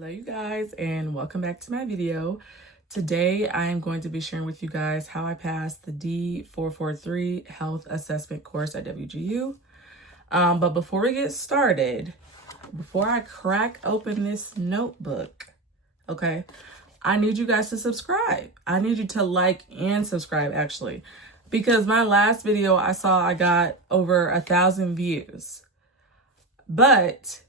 Hello you guys, and welcome back to my video. Today I am going to be sharing with you guys how I passed the D443 health assessment course at WGU. But before we get started, before I crack open this notebook, okay, I need you guys to subscribe. I need you to like and subscribe actually, because my last video I saw I got over 1,000 views, but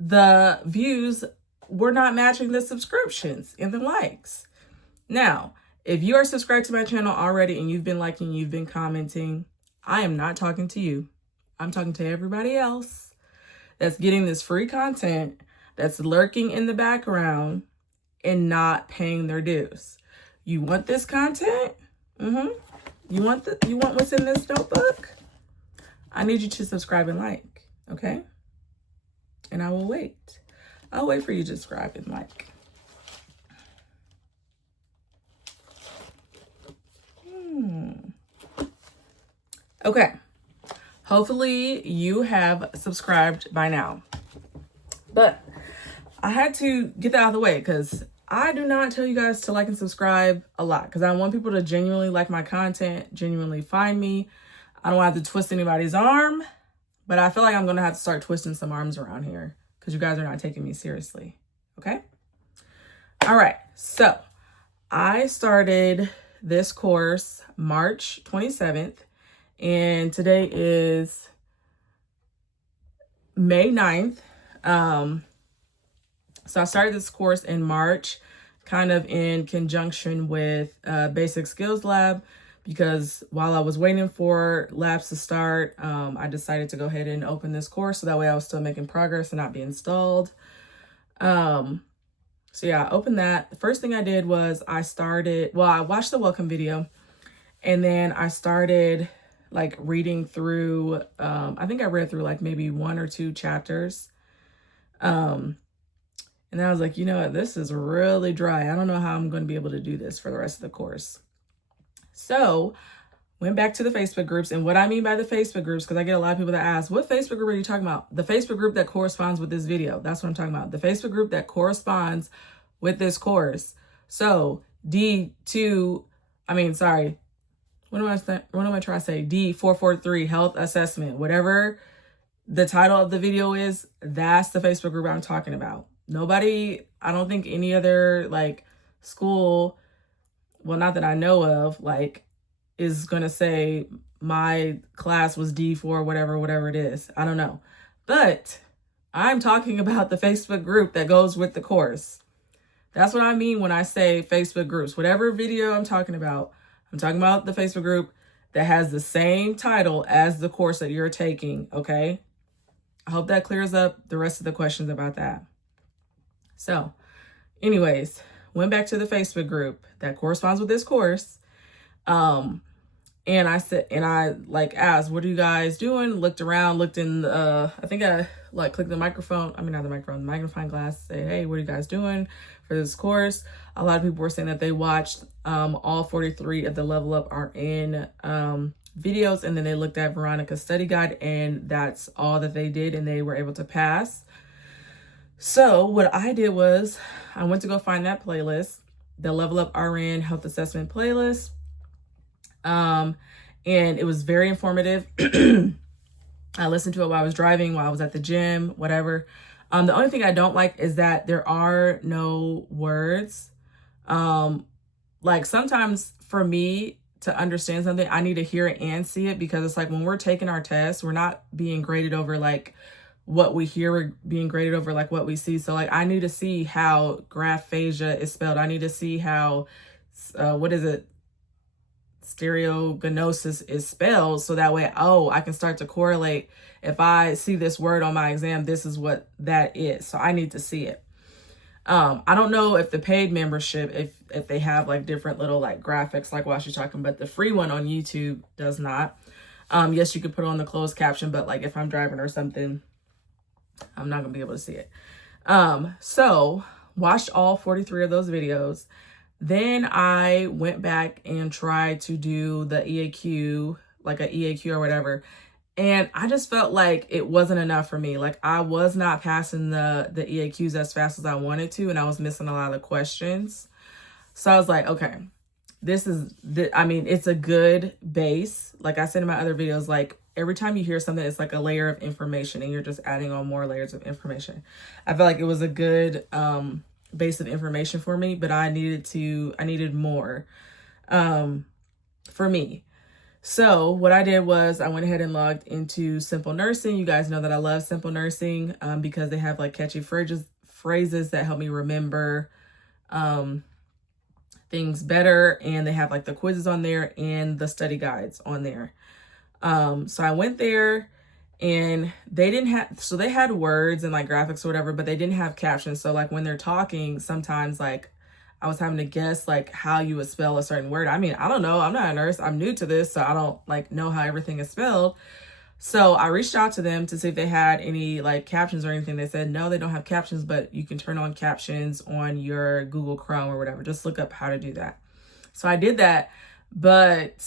the views were not matching the subscriptions and the likes. Now, if you are subscribed to my channel already and you've been liking, you've been commenting, I am not talking to you. I'm talking to everybody else that's getting this free content, that's lurking in the background and not paying their dues. You want this content? You want what's in this notebook? I need you to subscribe and like, okay? And I will wait. I'll wait for you to subscribe and like. Okay. Hopefully you have subscribed by now. But I had to get that out of the way because I do not tell you guys to like and subscribe a lot because I want people to genuinely like my content, genuinely find me. I don't have to twist anybody's arm, but I feel like I'm going to have to start twisting some arms around here because you guys are not taking me seriously. Okay. All right. So I started this course March 27th and today is May 9th. So I started this course in March, kind of in conjunction with Basic Skills Lab, because while I was waiting for labs to start, I decided to go ahead and open this course so that way I was still making progress and not being stalled. So yeah, I opened that. The first thing I did was I watched the welcome video and then I started like reading through, I think I read through like maybe 1 or 2 chapters. And then I was like, you know what, this is really dry. I don't know how I'm going to be able to do this for the rest of the course. So went back to the Facebook groups. And what I mean by the Facebook groups, because I get a lot of people that ask, what Facebook group are you talking about? The Facebook group that corresponds with this video. That's what I'm talking about. The Facebook group that corresponds with this course. So what am I trying to say? D443 health assessment, whatever the title of the video is, that's the Facebook group I'm talking about. Nobody, I don't think any other like school, well, not that I know of, like, is going to say my class was D4, whatever it is. I don't know. But I'm talking about the Facebook group that goes with the course. That's what I mean when I say Facebook groups. Whatever video I'm talking about the Facebook group that has the same title as the course that you're taking, okay? I hope that clears up the rest of the questions about that. So, anyways, went back to the Facebook group that corresponds with this course. And I like asked, what are you guys doing? Looked around, looked in I think I like clicked the magnifying glass, say, hey, what are you guys doing for this course? A lot of people were saying that they watched all 43 of the Level Up are in videos, and then they looked at Veronica's study guide, and that's all that they did, and they were able to pass. So what I did was I went to go find that playlist, the Level Up RN Health Assessment playlist. And it was very informative. I listened to it while I was driving, while I was at the gym, whatever. The only thing I don't like is that there are no words. Like sometimes for me to understand something, I need to hear it and see it, because it's like when we're taking our tests, we're not being graded over like what we hear, we're being graded over like what we see. So like I need to see how graphphasia is spelled. I need to see how, stereognosis is spelled, so that way, I can start to correlate. If I see this word on my exam, this is what that is. So I need to see it. I don't know if the paid membership, if they have like different little like graphics like what she's talking, but the free one on YouTube does not. Yes, you could put on the closed caption, but like if I'm driving or something, I'm not gonna be able to see it. So watched all 43 of those videos. Then I went back and tried to do the EAQ, like a EAQ or whatever. And I just felt like it wasn't enough for me. Like I was not passing the EAQs as fast as I wanted to, and I was missing a lot of questions. So I was like, okay, I mean, it's a good base. Like I said in my other videos, like every time you hear something, it's like a layer of information and you're just adding on more layers of information. I felt like it was a good base of information for me, but I needed more for me. So what I did was I went ahead and logged into Simple Nursing. You guys know that I love Simple Nursing because they have like catchy phrases that help me remember things better. And they have like the quizzes on there and the study guides on there. So I went there and they had words and like graphics or whatever, but they didn't have captions. So like when they're talking, sometimes like I was having to guess like how you would spell a certain word. I mean, I don't know. I'm not a nurse. I'm new to this, so I don't like know how everything is spelled. So I reached out to them to see if they had any like captions or anything. They said, no, they don't have captions, but you can turn on captions on your Google Chrome or whatever. Just look up how to do that. So I did that, but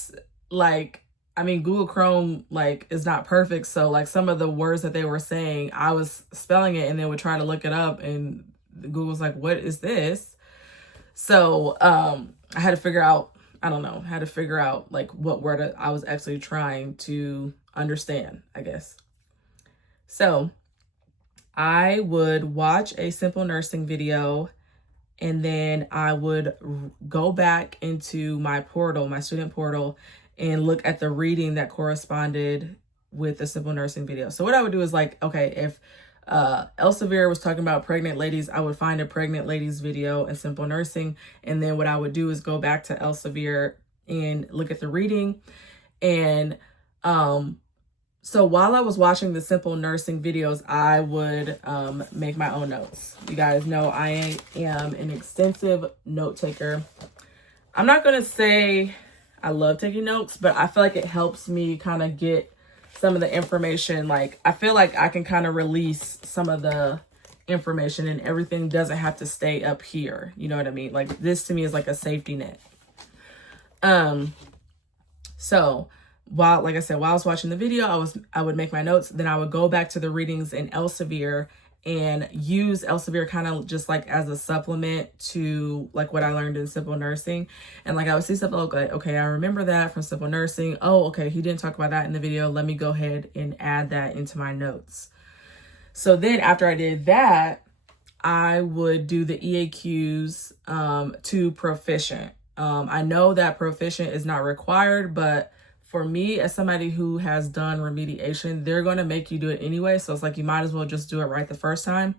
like, I mean, Google Chrome like is not perfect. So like some of the words that they were saying, I was spelling it and then would try to look it up and Google's like, what is this? So I had to figure out, like what word I was actually trying to understand, I guess. So I would watch a Simple Nursing video and then I would go back into my portal, my student portal, and look at the reading that corresponded with the Simple Nursing video. So what I would do is like, okay, if Elsevier was talking about pregnant ladies, I would find a pregnant ladies video in Simple Nursing. And then what I would do is go back to Elsevier and look at the reading. And so while I was watching the Simple Nursing videos, I would make my own notes. You guys know I am an extensive note taker. I'm not going to say I love taking notes, but I feel like it helps me kind of get some of the information. Like I feel like I can kind of release some of the information and everything doesn't have to stay up here. You know what I mean? Like this to me is like a safety net. So while I was watching the video, I would make my notes. Then I would go back to the readings in Elsevier and use Elsevier kind of just like as a supplement to like what I learned in Simple Nursing. And like I would see stuff like, okay, I remember that from Simple Nursing. Oh, okay, he didn't talk about that in the video. Let me go ahead and add that into my notes. So then after I did that, I would do the EAQs to proficient. I know that proficient is not required, but for me, as somebody who has done remediation, they're going to make you do it anyway. So it's like, you might as well just do it right the first time.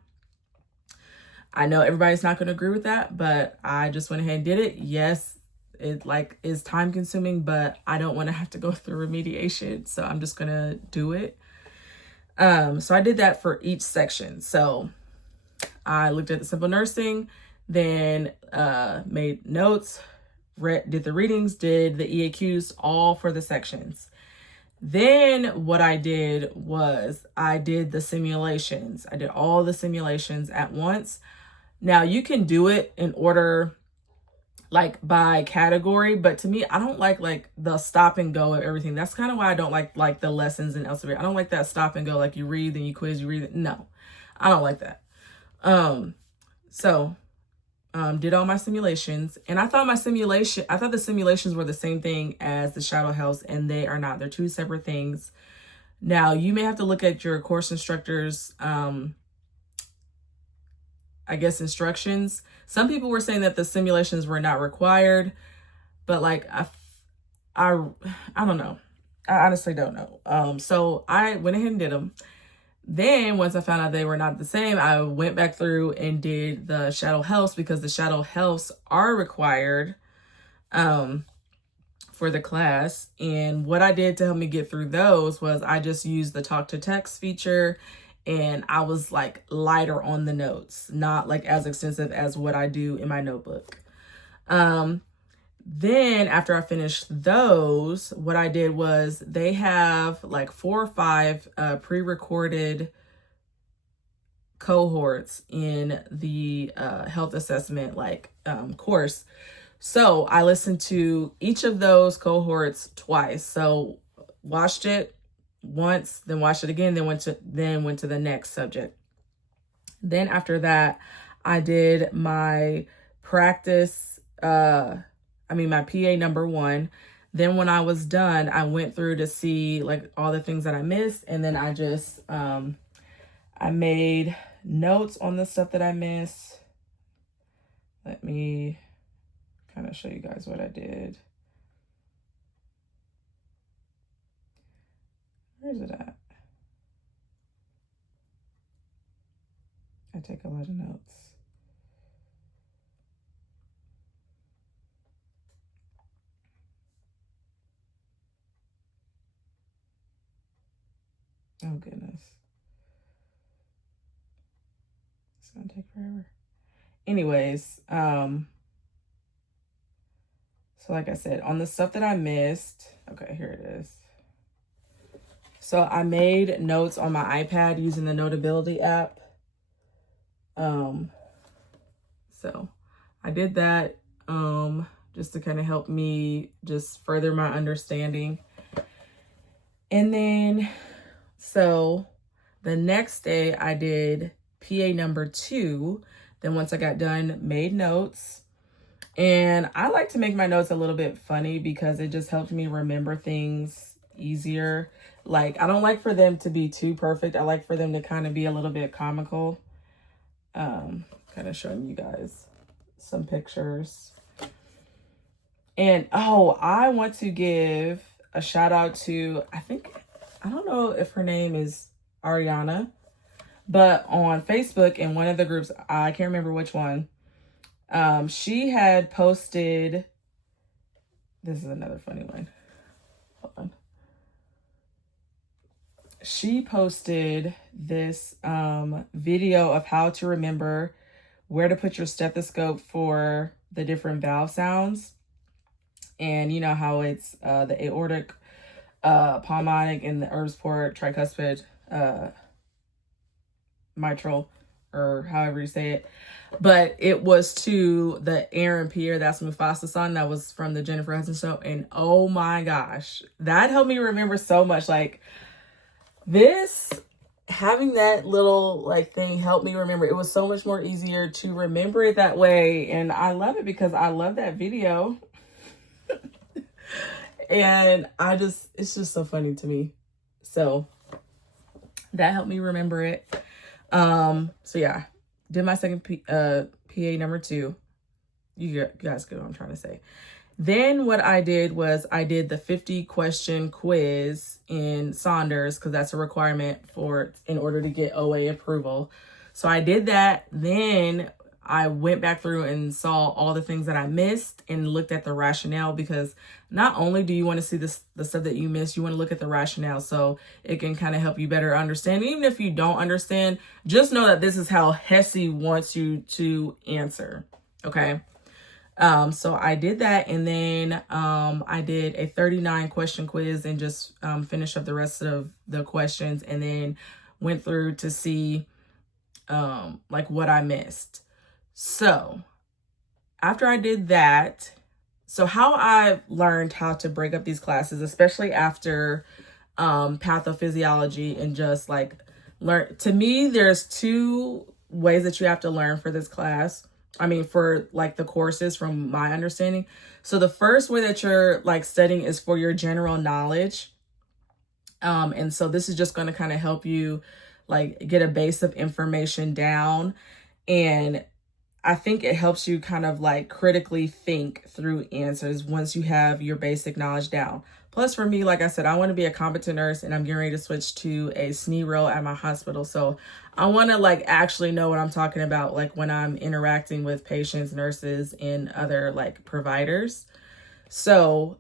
I know everybody's not going to agree with that, but I just went ahead and did it. Yes, it like is time consuming, but I don't want to have to go through remediation. So I'm just going to do it. So I did that for each section. So I looked at the Simple Nursing, then made notes, did the readings, did the EAQs, all for the sections. Then what I did was I did the simulations. I did all the simulations at once. Now you can do it in order like by category, but to me, I don't like the stop and go of everything. That's kind of why I don't like the lessons in Elsevier. I don't like that stop and go, like you read, then you quiz, you read. No, I don't like that. Did all my simulations, and I thought the simulations were the same thing as the shadow health, and they are not. They're two separate things. Now you may have to look at your course instructors, I guess, instructions. Some people were saying that the simulations were not required, but like, I don't know. I honestly don't know. So I went ahead and did them. Then once I found out they were not the same, I went back through and did the shadow healths, because the shadow healths are required for the class. And what I did to help me get through those was I just used the talk to text feature, and I was like lighter on the notes, not like as extensive as what I do in my notebook. Then after I finished those, what I did was they have like 4 or 5 pre-recorded cohorts in the health assessment course. So I listened to each of those cohorts twice. So watched it once, then watched it again, then went to the next subject. Then after that, I did my practice, my PA number 1. Then when I was done, I went through to see like all the things that I missed. And then I just, I made notes on the stuff that I missed. Let me kind of show you guys what I did. Where's it at? I take a lot of notes. Oh goodness. It's gonna take forever. Anyways, so like I said, on the stuff that I missed, okay, here it is. So I made notes on my iPad using the Notability app. So I did that just to kind of help me just further my understanding. And then, so the next day I did PA number 2. Then once I got done, made notes. And I like to make my notes a little bit funny because it just helps me remember things easier. Like, I don't like for them to be too perfect. I like for them to kind of be a little bit comical. Kind of showing you guys some pictures. And, oh, I want to give a shout out to, I don't know if her name is Ariana, but on Facebook in one of the groups, I can't remember which one, she had posted, this is another funny one. Hold on. She posted this video of how to remember where to put your stethoscope for the different valve sounds. And you know how it's the aortic, pulmonic, and the Erb's port, tricuspid, mitral, or however you say it. But it was to the Aaron Pierre, that's Mufasa's son, that was from the Jennifer Hudson show. And oh my gosh, that helped me remember so much. Like, this, having that little like thing helped me remember. It was so much more easier to remember it that way. And I love it because I love that video. And it's just so funny to me. So that helped me remember it. So yeah, did my second PA number 2. You guys get what I'm trying to say. Then what I did was I did the 50 question quiz in Saunders, because that's a requirement in order to get OA approval. So I did that. Then I went back through and saw all the things that I missed and looked at the rationale, because not only do you want to see the stuff that you missed, you want to look at the rationale so it can kind of help you better understand. Even if you don't understand, just know that this is how HESI wants you to answer. Okay. So I did that, and then I did a 39 question quiz and just finished up the rest of the questions, and then went through to see like what I missed. So after I did that, so how I learned how to break up these classes, especially after pathophysiology, and just like to me, there's 2 ways that you have to learn for this class. For like the courses, from my understanding. So the first way that you're like studying is for your general knowledge. And so this is just going to kind of help you like get a base of information down. And I think it helps you kind of like critically think through answers once you have your basic knowledge down. Plus, for me, like I said, I want to be a competent nurse, and I'm getting ready to switch to a SNE role at my hospital. So I want to like actually know what I'm talking about, like when I'm interacting with patients, nurses, and other like providers. So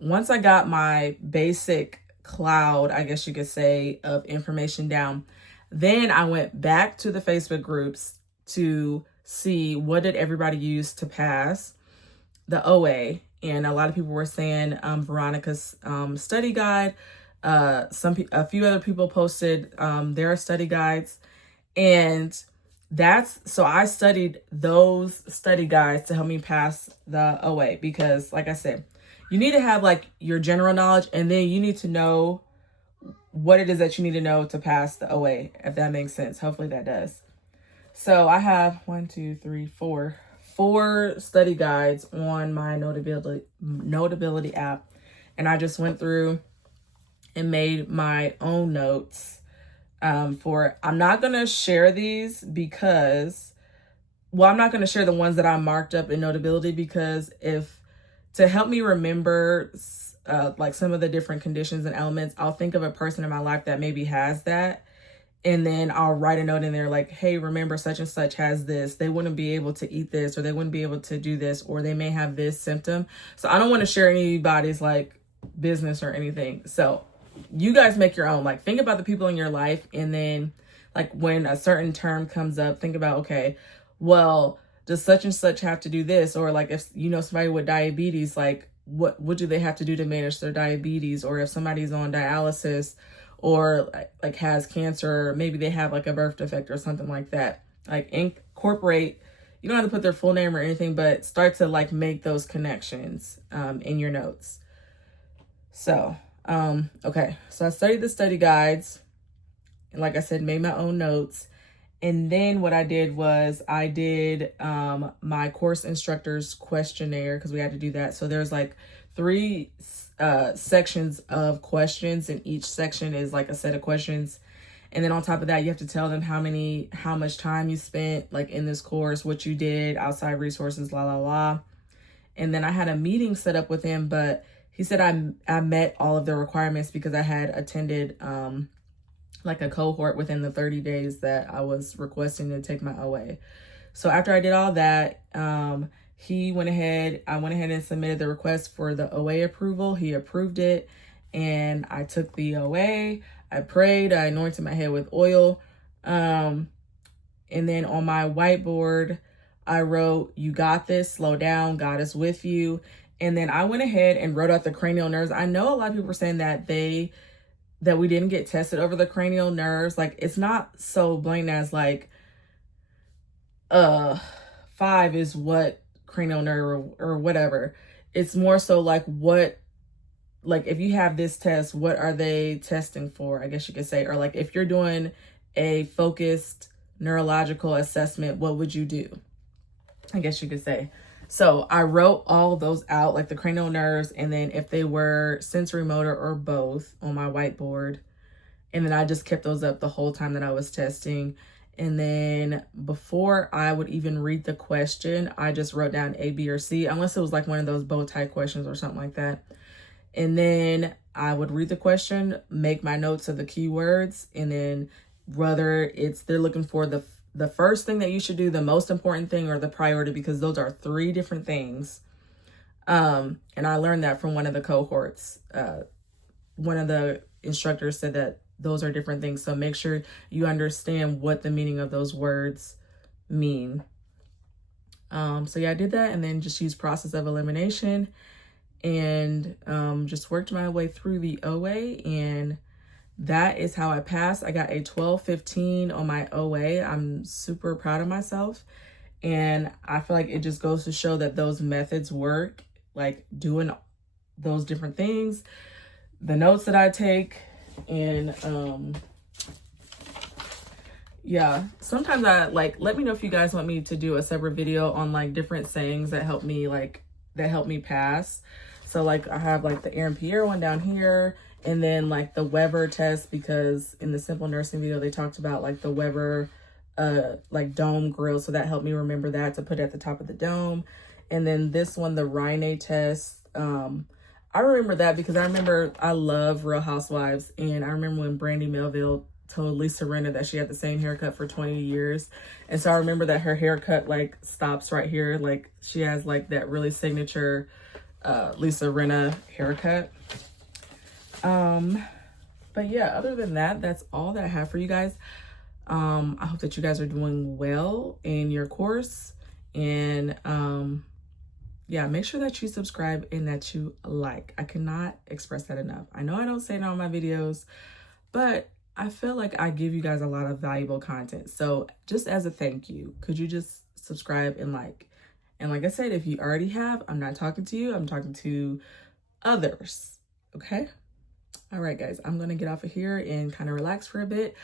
once I got my basic cloud, I guess you could say, of information down, then I went back to the Facebook groups to see what did everybody use to pass the OA. And a lot of people were saying Veronica's study guide. A few other people posted their study guides. And so I studied those study guides to help me pass the OA, because like I said, you need to have like your general knowledge, and then you need to know what it is that you need to know to pass the OA, if that makes sense. Hopefully that does. So I have 4 study guides on my Notability app. And I just went through and made my own notes for, I'm not going to share these because, well, I'm not going to share the ones that I marked up in Notability because to help me remember like some of the different conditions and elements, I'll think of a person in my life that maybe has that. And then I'll write a note in there like, hey, remember such and such has this. They wouldn't be able to eat this, or they wouldn't be able to do this, or they may have this symptom. So I don't want to share anybody's like business or anything. So you guys make your own. Like, think about the people in your life. And then like when a certain term comes up, think about, okay, well, does such and such have to do this? Or like if you know somebody with diabetes, like what do they have to do to manage their diabetes? Or if somebody's on dialysis, or like has cancer, or maybe they have like a birth defect or something like that. Like incorporate, you don't have to put their full name or anything, but start to like make those connections in your notes. So, okay. So I studied the study guides and like I said, made my own notes. And then what I did was I did my course instructor's questionnaire because we had to do that. So there's like 3 sections of questions, and each section is like a set of questions. And then on top of that, you have to tell them how much time you spent like in this course, what you did, outside resources, la la la. And then I had a meeting set up with him, but he said I met all of the requirements because I had attended like a cohort within the 30 days that I was requesting to take my OA. So after I did all that, I went ahead and submitted the request for the OA approval. He approved it, and I took the OA. I prayed, I anointed my head with oil. And then on my whiteboard, I wrote, "You got this, slow down, God is with you." And then I went ahead and wrote out the cranial nerves. I know a lot of people are saying that we didn't get tested over the cranial nerves. Like, it's not so blatant as like 5 is what cranial nerve or whatever. It's more so like if you have this test, what are they testing for, I guess you could say. Or like if you're doing a focused neurological assessment, what would you do, I guess you could say. So I wrote all those out, like the cranial nerves, and then if they were sensory motor or both, on my whiteboard. And then I just kept those up the whole time that I was testing. And then before I would even read the question, I just wrote down A, B, or C, unless it was like one of those bow tie questions or something like that. And then I would read the question, make my notes of the keywords, and then whether they're looking for the first thing that you should do, the most important thing, or the priority, because those are 3 different things. And I learned that from one of the cohorts. One of the instructors said that those are different things. So make sure you understand what the meaning of those words mean. So yeah, I did that, and then just used process of elimination, and just worked my way through the OA, and that is how I passed. I got a 12.15 on my OA. I'm super proud of myself. And I feel like it just goes to show that those methods work, like doing those different things, the notes that I take. And yeah, sometimes I let me know if you guys want me to do a separate video on like different sayings that help me pass. So like I have like the Aaron Pierre one down here, and then like the Weber test, because in the simple nursing video they talked about like the Weber like dome grill, so that helped me remember that to put at the top of the dome. And then this one, the Rhine test, I remember that because I love Real Housewives, and I remember when Brandy Melville told Lisa Rinna that she had the same haircut for 20 years. And so I remember that her haircut like stops right here, like she has like that really signature Lisa Rinna haircut. But yeah, other than that, that's all that I have for you guys. I hope that you guys are doing well in your course, and yeah, make sure that you subscribe and that you like. I cannot express that enough. I know I don't say it on my videos, but I feel like I give you guys a lot of valuable content. So just as a thank you, could you just subscribe and like? And like I said, if you already have, I'm not talking to you, I'm talking to others. Okay? All right, guys, I'm going to get off of here and kind of relax for a bit,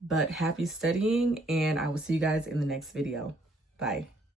but happy studying, and I will see you guys in the next video. Bye.